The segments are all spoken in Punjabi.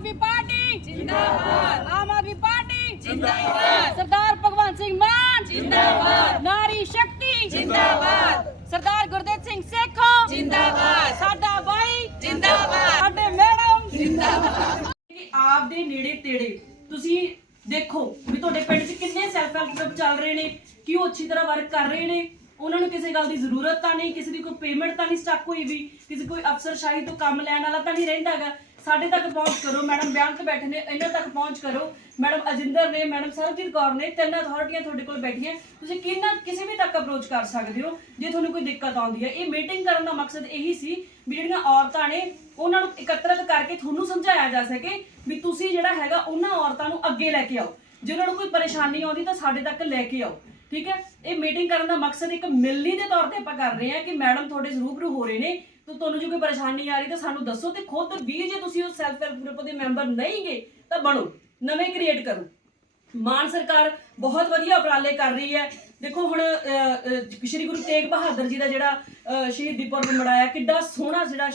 ਆਦਮੀ ਪਾਰਟੀ। ਜਿੰਦਾਬਾਦ। ਆਮ ਆਦਮੀ ਪਾਰਟੀ। ਜਿੰਦਾਬਾਦ। ਸਰਦਾਰ ਭਗਵੰਤ ਸਿੰਘ ਮਾਨ। ਜਿੰਦਾਬਾਦ। ਨਾਰੀ ਸ਼ਕਤੀ। ਜਿੰਦਾਬਾਦ। ਸਰਦਾਰ ਗੁਰਦੇਵ ਸਿੰਘ ਸੇਖੋਂ। ਜਿੰਦਾਬਾਦ। ਸਾਡਾ ਭਾਈ ਜਿੰਦਾਬਾਦ। ਸਾਡੇ ਮੈਡਮ। ਕਿ ਆਪ ਦੇ ਨੇੜੇ ਤੇੜੇ ਤੁਸੀਂ ਦੇਖੋ ਵੀ ਤੁਹਾਡੇ ਪਿੰਡ 'ਚ ਕਿੰਨੇ ਸੈਲਫ ਹੈਲਪ ਗਰੁੱਪ ਚੱਲ ਰਹੇ ਨੇ ਕਿ ਉਹ ਅੱਛੀ ਤਰ੍ਹਾਂ ਵਰਕ ਕਰ ਰਹੇ ਨੇ ਉਹਨਾਂ ਨੂੰ ਕਿਸੇ ਗੱਲ ਦੀ ਜ਼ਰੂਰਤ ਤਾਂ ਨਹੀਂ, ਕਿਸੇ ਦੀ ਕੋਈ ਪੇਮੈਂਟ ਤਾਂ ਨਹੀਂ ਸਟਕ ਹੋਈ ਵੀ, ਕਿਸੇ ਕੋਈ ਅਫਸਰਸ਼ਾਹੀ ਤੋਂ ਕੰਮ ਲੈਣ ਵਾਲਾ ਤਾਂ ਨਹੀਂ ਰਹਿੰਦਾਗਾ ਸਾਡੇ ਤੱਕ ਪਹੁੰਚ ਕਰੋ, ਮੈਡਮ ਬਿਆਨ ਤੇ ਬੈਠੇ ਨੇ, ਇਹਨਾਂ ਤੱਕ ਪਹੁੰਚ ਕਰੋ। ਮੈਡਮ ਅਜਿੰਦਰ ਨੇ, ਮੈਡਮ ਸਰਬਜੀਤ ਕੌਰ ਨੇ, ਤਿੰਨ ਅਥਾਰਟੀਆਂ ਤੁਹਾਡੇ ਕੋਲ ਬੈਠੀਆਂ। ਤੁਸੀਂ ਕਿੰਨਾ ਕਿਸੇ ਵੀ ਤੱਕ ਅਪਰੋਚ ਕਰ ਸਕਦੇ ਹੋ, ਜੇ ਤੁਹਾਨੂੰ ਕੋਈ ਦਿੱਕਤ ਆਉਂਦੀ ਹੈ। ਇਹ ਮੀਟਿੰਗ ਕਰਨ ਦਾ ਮਕਸਦ ਇਹੀ ਸੀ ਵੀ ਜਿਹੜੀਆਂ ਔਰਤਾਂ ਨੇ, ਉਹਨਾਂ ਨੂੰ ਇਕੱਤਰਿਤ ਕਰਕੇ ਤੁਹਾਨੂੰ ਸਮਝਾਇਆ ਜਾ ਸਕੇ ਵੀ ਤੁਸੀਂ ਜਿਹੜਾ ਹੈਗਾ, ਉਹਨਾਂ ਔਰਤਾਂ ਨੂੰ ਅੱਗੇ ਲੈ ਕੇ ਆਓ। ਜੇ ਉਹਨਾਂ ਨੂੰ ਕੋਈ ਪਰੇਸ਼ਾਨੀ ਆਉਂਦੀ ਤਾਂ ਸਾਡੇ ਤੱਕ ਲੈ ਕੇ ਆਓ। ਠੀਕ ਹੈ? ਇਹ ਮੀਟਿੰਗ ਕਰਨ ਦਾ ਮਕਸਦ ਇੱਕ ਮਿਲਣੀ ਦੇ ਤੌਰ ਤੇ ਆਪਾਂ ਕਰ ਰਹੇ ਹਾਂ ਕਿ ਮੈਡਮ ਤੁਹਾਡੇ ਰੂਬਰੂ ਹੋ ਰਹੇ ਨੇ। ਤਾਂ ਤੁਹਾਨੂੰ ਜੇ ਕੋਈ ਪਰੇਸ਼ਾਨੀ ਆ ਰਹੀ ਤਾਂ ਸਾਨੂੰ ਦੱਸੋ ਤੇ ਖੁਦ ਵੀ ਜੇ ਤੁਸੀਂ ਉਸ ਸੈਲਫ ਹੈਲਪ ਗਰੁੱਪ ਦੇ ਮੈਂਬਰ ਨਹੀਂਗੇ ਤਾਂ ਬਣੋ ਨਵੇਂ ਕ੍ਰੀਏਟ ਕਰੋ। ਮਾਨ ਸਰਕਾਰ ਬਹੁਤ ਵਧੀਆ ਉਪਰਾਲੇ ਕਰ ਰਹੀ ਹੈ। ਦੇਖੋ ਹੁਣ ਸ਼੍ਰੀ ਗੁਰੂ ਤੇਗ ਬਹਾਦਰ ਜੀ ਦਾ ਜਿਹੜਾ ਅਹ, ਸ਼ਹੀਦੀ ਪੁਰਬ ਮਨਾਇਆ ਕਿੱਡਾ ਸੋਹਣਾ ਜਿਹੜਾ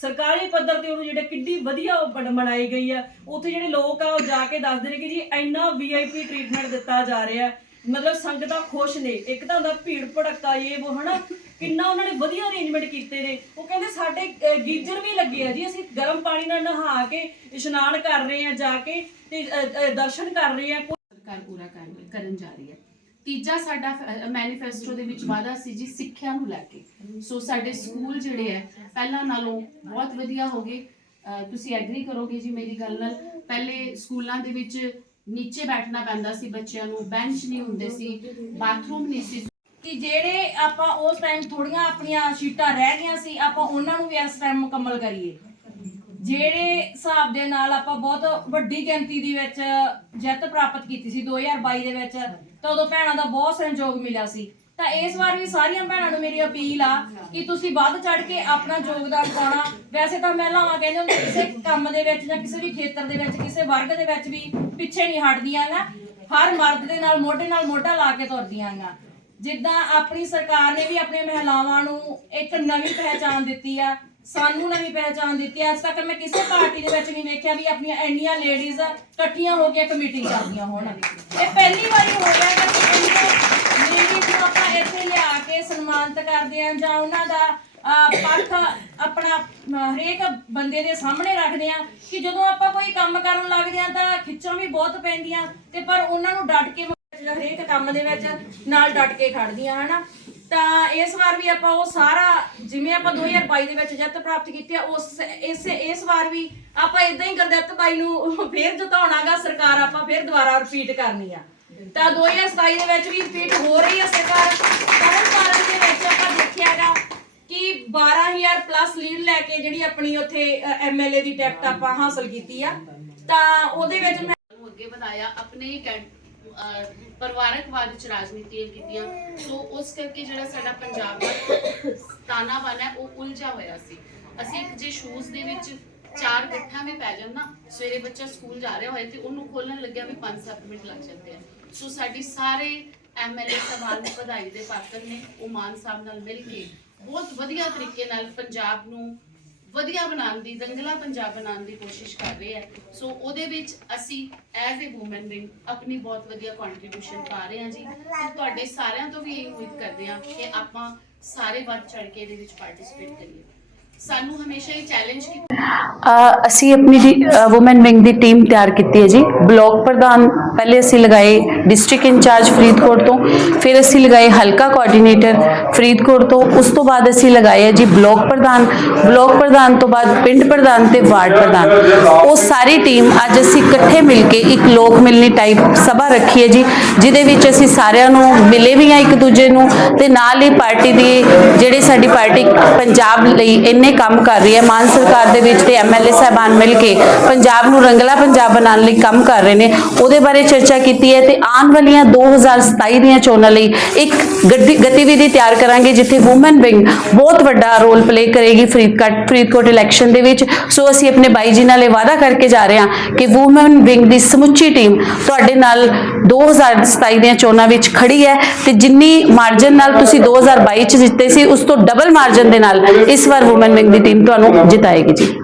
ਸਰਕਾਰੀ ਪੱਧਰ ਤੇ ਉਹਨੂੰ ਜਿਹੜਾ ਕਿੱਡੀ ਵਧੀਆ ਮਨਾਈ ਗਈ ਹੈ। ਉੱਥੇ ਜਿਹੜੇ ਲੋਕ ਆ ਉਹ ਜਾ ਕੇ ਦੱਸਦੇ ਨੇ ਕਿ ਜੀ ਇੰਨਾ ਵੀਆਈਪੀ ਟ੍ਰੀਟਮੈਂਟ ਦਿੱਤਾ ਜਾ ਰਿਹਾ ਹੈ। ਮਤਲਬ ਸੰਗਤਾਂ ਖੁਸ਼ ਨੇ ਇੱਕ ਤਾਂ ਹੁੰਦਾ ਭੀੜ ਭੜੱਕਾ ਇਹ ਉਹ ਹਨਾ? ਕਿੰਨਾ ਉਹਨਾਂ ਨੇ ਵਧੀਆ ਅਰੇਂਜਮੈਂਟ ਕੀਤੇ ਨੇ। ਉਹ ਕਹਿੰਦੇ ਸਾਡੇ ਅਹ, ਗੀਜ਼ਰ ਵੀ ਲੱਗੇ ਆ ਜੀ ਅਸੀਂ ਗਰਮ ਪਾਣੀ ਨਾਲ ਨਹਾ ਕੇ ਇਸ਼ਨਾਨ ਕਰ ਰਹੇ ਆ ਜਾ ਕੇ ਤੇ ਅਹ, ਅਹ, ਦਰਸ਼ਨ ਕਰ ਰਹੇ ਆ। ਸਰਕਾਰ ਪੂਰਾ ਕਰਨ ਕਰਨ ਜਾ ਰਹੀ ਹੈ। ਤੀਜਾ ਸਾਡਾ ਮੈਨੀਫੈਸਟੋ ਦੇ ਵਿੱਚ ਵਾਅਦਾ ਸੀ ਜੀ ਸਿੱਖਿਆ ਨੂੰ ਲੈ ਕੇ। ਸੋ ਸਾਡੇ ਸਕੂਲ ਜਿਹੜੇ ਹੈ ਪਹਿਲਾਂ ਨਾਲੋਂ ਬਹੁਤ ਵਧੀਆ ਹੋ ਗਏ। ਅਹ ਤੁਸੀਂ ਐਗਰੀ ਕਰੋਗੇ ਜੀ ਮੇਰੀ ਗੱਲ ਨਾਲ। ਪਹਿਲੇ ਸਕੂਲਾਂ ਦੇ ਵਿੱਚ ਨੀਚੇ ਬੈਠਣਾ ਪੈਂਦਾ ਸੀ ਬੱਚਿਆਂ ਨੂੰ ਬੈਂਚ ਨਹੀਂ ਹੁੰਦੇ ਸੀ ਬਾਥਰੂਮ ਨਹੀਂ ਸੀ। ਕਿ ਜਿਹੜੇ ਆਪਾਂ ਉਸ ਟਾਈਮ ਥੋੜੀਆਂ ਆਪਣੀਆਂ ਸ਼ੀਟਾਂ ਰਹਿ ਗਈਆਂ ਸੀ, ਆਪਾਂ ਉਹਨਾਂ ਨੂੰ ਵੀ ਇਸ ਟਾਈਮ ਮੁਕੰਮਲ ਕਰੀਏ। ਜਿਹੜੇ ਹਿਸਾਬ ਦੇ ਨਾਲ ਆਪਾਂ ਬਹੁਤ ਵੱਡੀ ਗਿਣਤੀ ਦੀ ਵਿੱਚ ਜਿੱਤ ਪ੍ਰਾਪਤ ਕੀਤੀ ਸੀ 2022 ਦੇ ਵਿੱਚ, ਤਾਂ ਉਦੋਂ ਭੈਣਾਂ ਦਾ ਬਹੁਤ ਸਹਿਯੋਗ ਮਿਲਿਆ ਸੀ। ਤਾਂ ਇਸ ਵਾਰ ਵੀ ਸਾਰੀਆਂ ਭੈਣਾਂ ਨੂੰ ਮੇਰੀ ਅਪੀਲ ਆ ਕਿ ਤੁਸੀਂ ਵੱਧ ਚੜ ਕੇ ਆਪਣਾ ਯੋਗਦਾਨ ਪਾਉਣਾ। ਵੈਸੇ ਤਾਂ ਮਹਿਲਾਵਾਂ ਕਹਿੰਦੇ ਹੁੰਦੇ ਕਿਸੇ ਕੰਮ ਦੇ ਵਿੱਚ ਜਾਂ ਕਿਸੇ ਵੀ ਖੇਤਰ ਦੇ ਵਿੱਚ, ਕਿਸੇ ਵਰਗ ਦੇ ਵਿੱਚ ਵੀ ਪਿੱਛੇ ਨਹੀਂ ਹਟਦੀਆਂ ਨਾ। ਹਰ ਮਰਦ ਦੇ ਨਾਲ, ਮੋਢੇ ਨਾਲ ਮੋਢਾ ਲਾ ਕੇ ਤੁਰਦੀਆਂ ਗਾ ਜਿੱਦਾਂ ਆਪਣੀ ਸਰਕਾਰ ਨੇ ਵੀ ਆਪਣੇ ਮਹਿਲਾਵਾਂ ਨੂੰ ਇੱਕ ਨਵੀਂ ਪਹਿਚਾਣ ਦਿੱਤੀ ਆ, ਸਾਨੂੰ ਨਵੀਂ ਪਹਿਚਾਣ ਦਿੱਤੀ ਅੱਜ ਤੱਕ ਮੈਂ ਕਿਸੇ ਪਾਰਟੀ ਦੇ ਵਿੱਚ ਨਹੀਂ ਵੇਖਿਆ ਵੀ ਆਪਣੀਆਂ ਇੰਨੀਆਂ ਲੇਡੀਜ਼ ਇਕੱਠੀਆਂ ਹੋ ਕੇ ਇੱਕ ਮੀਟਿੰਗ ਕਰਦੀਆਂ ਹੋਣ। ਇਹ ਪਹਿਲੀ ਵਾਰੀ ਹੋ ਰਿਹਾ ਕਿ ਇੰਨੀਆਂ ਲੇਡੀਜ਼ ਨੂੰ ਆਪਾਂ ਇੱਥੇ ਲਿਆ ਕੇ ਸਨਮਾਨਿਤ ਕਰਦੇ ਆ ਜਾਂ ਉਹਨਾਂ ਦਾ ਪੱਖ ਆਪਣਾ ਹਰੇਕ ਬੰਦੇ ਦੇ ਸਾਹਮਣੇ ਰੱਖਦੇ ਆ ਕਿ ਜਦੋਂ ਆਪਾਂ ਕੋਈ ਕੰਮ ਕਰਨ ਲੱਗਦੇ ਆ ਤਾਂ ਖਿੱਚਾਂ ਵੀ ਬਹੁਤ ਪੈਂਦੀਆਂ ਤੇ ਪਰ ਉਹਨਾਂ ਨੂੰ ਡਟ ਕੇ ਹਰੇਕ ਕੰਮ ਦੇ ਵਿੱਚ ਨਾਲ ਡਟ ਕੇ ਖੜਦੀਆਂ ਹਨਾ? ਤਾਂ ਇਸ ਵਾਰ ਵੀ ਆਪਾਂ ਉਹ ਸਾਰਾ, ਜਿਵੇਂ ਆਪਾਂ 2022 ਦੇ ਵਿੱਚ ਜਿੱਤ ਪ੍ਰਾਪਤ ਕੀਤੀ ਆ, ਉਸ ਇਸ ਇਸ ਵਾਰ ਵੀ ਆਪਾਂ ਇਦਾਂ ਹੀ ਗੁਰਦਿੱਤ ਬਾਈ ਨੂੰ ਫੇਰ ਜਿਤਾਉਣਾਗਾ ਸਰਕਾਰ ਆਪਾਂ ਫੇਰ ਦੁਬਾਰਾ ਰਿਪੀਟ ਕਰਨੀ ਆ। ਤਾਂ 2027 ਦੇ ਵਿੱਚ ਵੀ ਰਿਪੀਟ ਹੋ ਰਹੀ ਹੈ ਸਰਕਾਰ। ਤਰਨ ਤਾਰਨ ਦੇ ਵਿੱਚ ਆਪਾਂ ਦੇਖਿਆਗਾ ਕਿ 12000 ਪਲੱਸ ਲੀਡ ਲੈ ਕੇ ਜਿਹੜੀ ਆਪਣੀ ਉੱਥੇ ਐਮਐਲਏ ਦੀ ਟਿਕਟ ਆਪਾਂ ਹਾਸਲ ਕੀਤੀ ਆ। ਤਾਂ ਉਹਦੇ ਵਿੱਚ ਮੈਂ ਅੱਗੇ ਵਧਾਇਆ, ਆਪਣੇ ਕੈਂ- ਅਹ ਚ ਰਾਜਨੀਤੀਆਂ ਕੀਤੀਆਂ। ਸੋ ਉਸ ਕਰਕੇ ਜਿਹੜਾ ਸਾਡਾ ਪੰਜਾਬ ਦਾ ਤਾਨਾਬਾਨ ਹੈ ਉਹ ਉਲਝਾ ਹੋਇਆ ਸੀ। ਅਸੀਂ ਜੇ ਸ਼ੂਜ਼ ਦੇ ਵਿੱਚ ਚਾਰ ਗੱਠਾਂ ਵੀ ਪੈ ਜਾਣ ਨਾ, ਸਵੇਰੇ ਬੱਚਾ ਸਕੂਲ ਜਾ ਰਿਹਾ ਹੋਏ ਤੇ ਉਹਨੂੰ ਖੋਲਣ ਲੱਗਿਆ ਵੀ 5-7 ਮਿੰਟ ਲੱਗ ਜਾਂਦੇ ਆ। ਸੋ ਸਾਡੀ ਸਾਰੇ ਐਮਐਲਏ ਸਭਾਨ ਵਧਾਈ ਦੇ ਪਾਤਰ ਨੇ, ਉਹ ਮਾਨ ਸਾਹਿਬ ਨਾਲ ਮਿਲ ਕੇ ਬਹੁਤ ਵਧੀਆ ਤਰੀਕੇ ਨਾਲ ਪੰਜਾਬ ਨੂੰ ਵਧੀਆ ਬਣਾਉਣ ਦੀ, ਦੰਗਲਾ ਪੰਜਾਬ ਬਣਾਉਣ ਦੀ ਕੋਸ਼ਿਸ਼ ਕਰ ਰਹੇ ਹੈ ਸੋ ਉਹਦੇ ਵਿੱਚ ਅਸੀਂ ਐਜ਼ ਅ ਔਮਨ ਵਿੰਗ ਆਪਣੀ ਬਹੁਤ ਵਧੀਆ ਕੰਟਰੀਬਿਊਸ਼ਨ ਪਾ ਰਹੇ ਹਾਂ ਜੀ। ਤੇ ਤੁਹਾਡੇ ਸਾਰਿਆਂ ਤੋਂ ਵੀ ਇਹ ਉਮੀਦ ਕਰਦੇ ਹਾਂ ਕਿ ਆਪਾਂ ਸਾਰੇ ਵੱਧ ਚੜ ਕੇ ਇਹਦੇ ਵਿੱਚ ਪਾਰਟਿਸਿਪੇਟ ਕਰੀਏ। ਸਾਨੂੰ ਹਮੇਸ਼ਾ ਇਹ ਚੈਲੰਜ ਕੀਤਾ। ਅਸੀਂ ਆਪਣੀ ਔਮਨ ਵਿੰਗ ਦੀ ਟੀਮ ਤਿਆਰ ਕੀਤੀ ਹੈ ਜੀ। ਬਲਾਕ ਪ੍ਰਧਾਨ ਪਹਿਲੇ ਅਸੀਂ ਲਗਾਏ ਡਿਸਟ੍ਰਿਕਟ ਇੰਚਾਰਜ ਫਰੀਦਕੋਟ ਤੋਂ, ਫਿਰ ਅਸੀਂ ਲਗਾਏ ਹਲਕਾ ਕੋਆਰਡੀਨੇਟਰ ਫਰੀਦਕੋਟ ਤੋਂ, ਉਸ ਤੋਂ ਬਾਅਦ ਅਸੀਂ ਲਗਾਏ ਹੈ ਜੀ ਬਲਾਕ ਪ੍ਰਧਾਨ। ਬਲਾਕ ਪ੍ਰਧਾਨ ਤੋਂ ਬਾਅਦ ਪਿੰਡ ਪ੍ਰਧਾਨ ਤੇ ਵਾਰਡ ਪ੍ਰਧਾਨ। ਉਹ ਸਾਰੀ ਟੀਮ ਅੱਜ ਅਸੀਂ ਇਕੱਠੇ ਮਿਲ ਕੇ ਇੱਕ ਲੋਕ ਮਿਲਣੀ ਟਾਈਪ ਸਭਾ ਰੱਖੀ ਹੈ ਜੀ, ਜਿਹਦੇ ਵਿੱਚ ਅਸੀਂ ਸਾਰਿਆਂ ਨੂੰ ਮਿਲੇ ਵੀ ਆ ਇੱਕ ਦੂਜੇ ਨੂੰ ਤੇ ਨਾਲ ਹੀ ਪਾਰਟੀ ਦੀ, ਜਿਹੜੀ ਸਾਡੀ ਪਾਰਟੀ ਪੰਜਾਬ ਲਈ ਇੰਨੇ ਕੰਮ ਕਰ ਰਹੀ ਹੈ। ਮਾਨ ਸਰਕਾਰ ਦੇ ਵਿੱਚ ਤੇ ਐਮਐਲਏ ਸਾਹਿਬਾਨ ਮਿਲ ਕੇ ਪੰਜਾਬ ਨੂੰ ਰੰਗਲਾ ਪੰਜਾਬ ਬਣਾਉਣ ਲਈ ਕੰਮ ਕਰ ਰਹੇ ਨੇ। ਉਹਦੇ ਬਾਰੇ ਚਰਚਾ ਕੀਤੀ ਹੈ ਤੇ ਆਉਣ ਵਾਲੀਆਂ 2027 ਦੀਆਂ ਚੋਣਾਂ ਲਈ ਇੱਕ ਗਤੀਵਿਧੀ ਤਿਆਰ ਕਰਾਂਗੇ, ਜਿੱਥੇ ਔਮਨ ਵਿੰਗ ਬਹੁਤ ਵੱਡਾ ਰੋਲ ਪਲੇ ਕਰੇਗੀ ਫਰੀਦਕੋਟ ਫਰੀਦਕੋਟ ਇਲੈਕਸ਼ਨ ਦੇ ਵਿੱਚ। ਸੋ ਅਸੀਂ ਆਪਣੇ ਬਾਈ ਜੀ ਨਾਲ ਇਹ ਵਾਅਦਾ ਕਰਕੇ ਜਾ ਰਹੇ ਹਾਂ ਕਿ ਔਮਨ ਵਿੰਗ ਦੀ ਸਮੁੱਚੀ ਟੀਮ ਤੁਹਾਡੇ ਨਾਲ 2027 ਦੀਆਂ ਚੋਣਾਂ ਵਿੱਚ ਖੜੀ ਹੈ ਤੇ ਜਿੰਨੀ ਮਾਰਜਨ ਨਾਲ ਤੁਸੀਂ 2022 ਚ ਜਿੱਤੇ ਸੀ, ਉਸ ਤੋਂ ਡਬਲ ਮਾਰਜਨ ਦੇ ਨਾਲ ਇਸ ਵਾਰ ਔਮਨ ਵਿੰਗ ਦੀ ਟੀਮ ਤੁਹਾਨੂੰ ਜਿਤਾਏਗੀ ਜੀ।